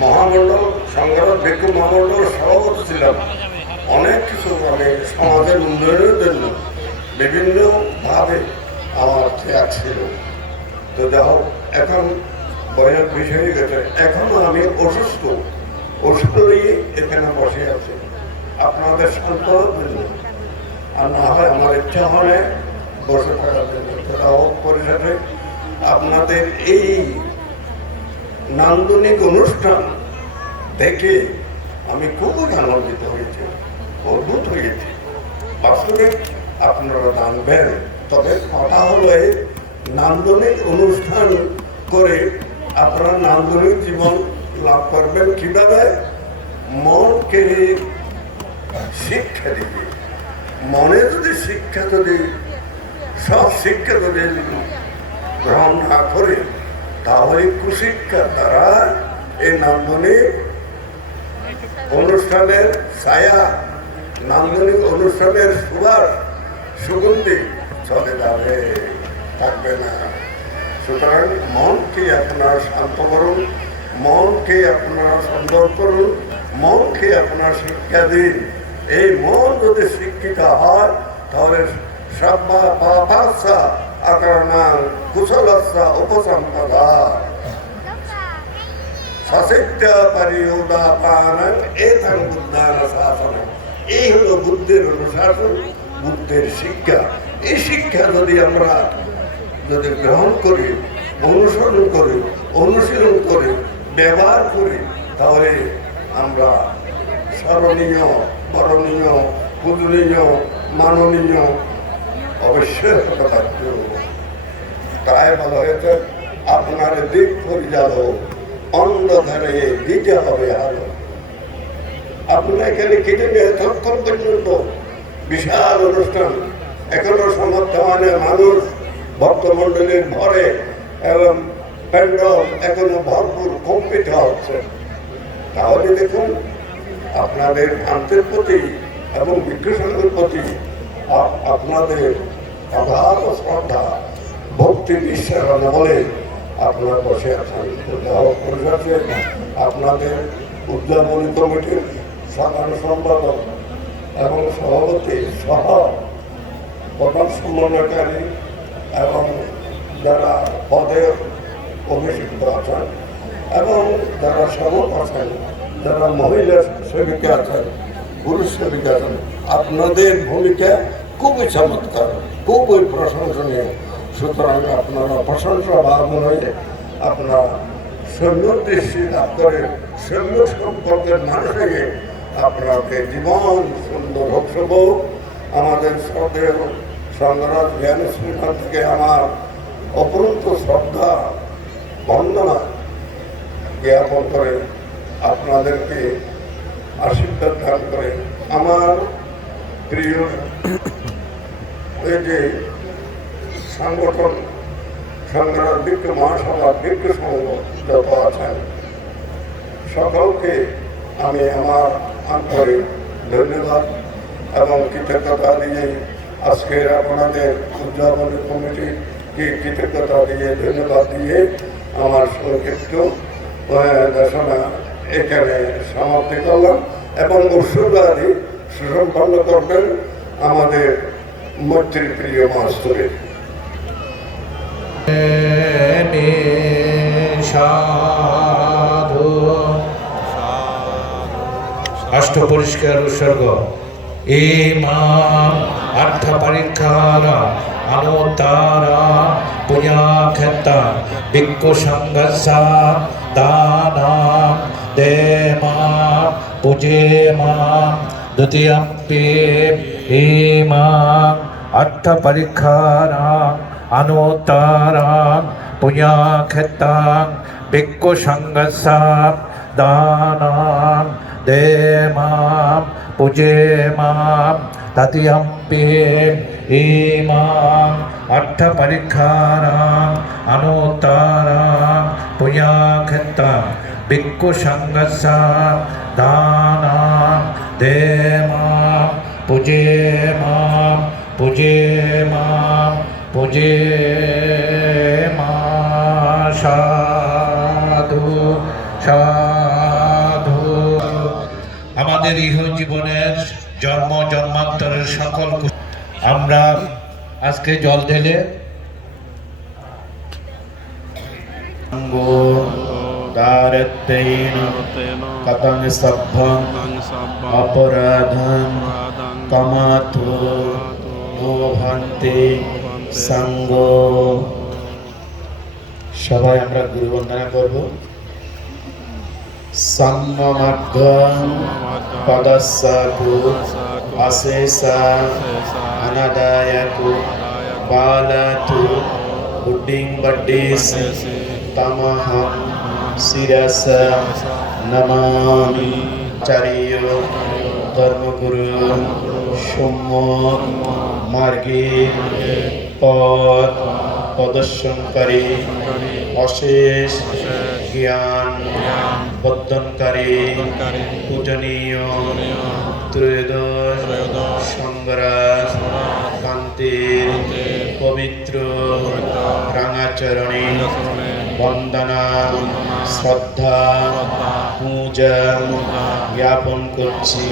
মহামণ্ডল সংগ্রাম ভিক্ষু মহামণ্ডল সভাপতি ছিলাম। অনেক কিছু আমি সমাজের উন্নয়নের জন্য বিভিন্নভাবে আমার ত্যাগ ছিল। তো যা হোক, এখন বয়স বিষয় গেছে, এখনো আমি অসুস্থ নিয়ে এখানে বসে আছি আপনাদের সান্ত্বনার জন্য। আর না হয় আমার ইচ্ছা হয় বসে থাকার জন্য। যা হোক, পরিষদে আপনাদের এই নান্দনিক অনুষ্ঠান দেখে আমি খুবই আনন্দিত হয়েছি, অদ্ভুত হয়েছি। বাস্তবে আপনারা জানবেন, তবে কথা হলো এই নান্দনিক অনুষ্ঠান করে আপনারা নান্দনিক জীবন লাভ করবেন কিভাবে? মনকে শিক্ষা দিবে। মনে যদি শিক্ষা সব শিক্ষা যদি গ্রহণ না করে, তাহলে কুশিক্ষার দ্বারা এই নান্দনিক অনুষ্ঠানের ছায়া, নান্দনিক অনুষ্ঠানের সুবাস সুগন্ধি চলে যাবে, থাকবে না। সুতরাং মনকে আপনারা শান্ত করুন, মনকে আপনারা সুন্দর করুন, মনকে আপনারা শিক্ষা দিন। এই মন যদি শিক্ষিত হয়, তাহলে সাব্বা পাপাসা আকারণাং কুশলস্যা উপসম্পদা সসিত্যা পরিয়োদাপানাং এথাং বুদ্ধান শাসনং। এই হলো বুদ্ধের অনুশাসন, বুদ্ধের শিক্ষা। এই শিক্ষা যদি আমরা গ্রহণ করি, অনুসরণ করি, অনুশীলন করি, ব্যবহার করি, তাহলে আমরা স্মরণীয়, বরণীয়, পূজনীয়, মাননীয় অবশ্যই হতে পারত। তাই বলা হয়েছে, আপনার দিক পরিচালক অন্ধকারে দিতে হবে আলো। আপনার এখানে কেটে নিয়ে তৎক্ষণ পর্যন্ত বিশাল অনুষ্ঠান, এখনো সমাপ্ত মানে মানুষ ভক্তমণ্ডলীর ভরে এবং প্যান্ডল এখনো ভরপুর কম্পিত হচ্ছে। তাহলে দেখুন, আপনাদের ভ্রান্তের প্রতি এবং বিজ্ঞানের প্রতি আপনাদের অগাধ শ্রদ্ধা, ভক্তি, বিশ্বাস বলে আপনারা বসে আছেন। আপনাদের উদযাপনী কমিটির সাধারণ সম্পাদক এবং সভাপতি সহ প্রধান সমন্বয়কারী এবং যারা পদে অভিষিক্ত আছেন এবং যারা সেবক আছেন, যারা মহিলা সেবিকা আছেন, পুরুষ সেবিকা আছেন, আপনাদের ভূমিকা খুবই চমৎকার, খুবই প্রশংসনীয়। সুতরাং আপনারা প্রশংসা ভাব হয়ে আপনারা সৈন্য দৃষ্টি লাভ করে সৈন্য সম্পর্কের মানুষকে আপনাকে জীবন সুন্দর হোক। আমাদের শ্রদ্ধেয় সংগ্রাম জ্ঞান শৃঙ্খল থেকে আমার অপরন্ত শ্রদ্ধা বন্দনা জ্ঞাপন করে আপনাদেরকে আশীর্বাদ দান করে আমার প্রিয় এই যে সংগঠন সংগ্রাম ভিক্ষু মহাসভা, ভিক্ষু সংঘ যত আছেন, সকলকে আমি আমার আন্তরিক ধন্যবাদ এবং কৃতজ্ঞতা দিয়ে আজকের আপনাদের উদযাপনী কমিটিকে কৃতজ্ঞতা দিয়ে ধন্যবাদ দিয়ে আমার সংক্ষিপ্ত দেশনা এখানে সমাপ্তি করলাম এবং উৎসর্গাদি সুসম্পন্ন করবেন আমাদের মৈত্রী প্রিয় মাস্টারের। সাধু অষ্ট পরিষ্কার উৎসর্গ ইমাম অর্থ পরীক্ষার अनुत्तरा पुण्याक्षता भिक्खु संघस्सा दाना देमा पूजेमा द्वितीयम्पि इमां अट्ठ परीक्षारा अनुत्तरा पुण्याक्षता भिक्खु संघस्सा दाना देमा पूजेमा तृतीयम्पि इमां अट्ठ परीक्षारां अनुत्तरां पुण्याक्षता भिक्खु संघस्सा दानां देमां पूजेमां साधु साधु আমাদের ইহ জীবনের জন্ম জন্মান্তরের সকল আমরা আজকে জল ঢেলে দারত্বেন কতং সভ্যং অপরাধং কমাতু নো ভান্তে সঙ্গ। সবাই আমরা গুরু বন্দনা করব। সম্মাগ্গ পদস্সাকু অশেষা অনাদায়কু বালাতু বুদ্ধিং বড্ডিস তমহং শিরস নমামি। চারিয় ধর্মগুরু সম্যক মার্গে পথ প্রদর্শনকারী অশেষ জ্ঞান বর্ধনকারী পূজনীয় ত্রয়োদশ সংগ্রাম কান্তির পবিত্র রাঙাচরণে বন্দনা শ্রদ্ধা পূজা জ্ঞাপন করছি।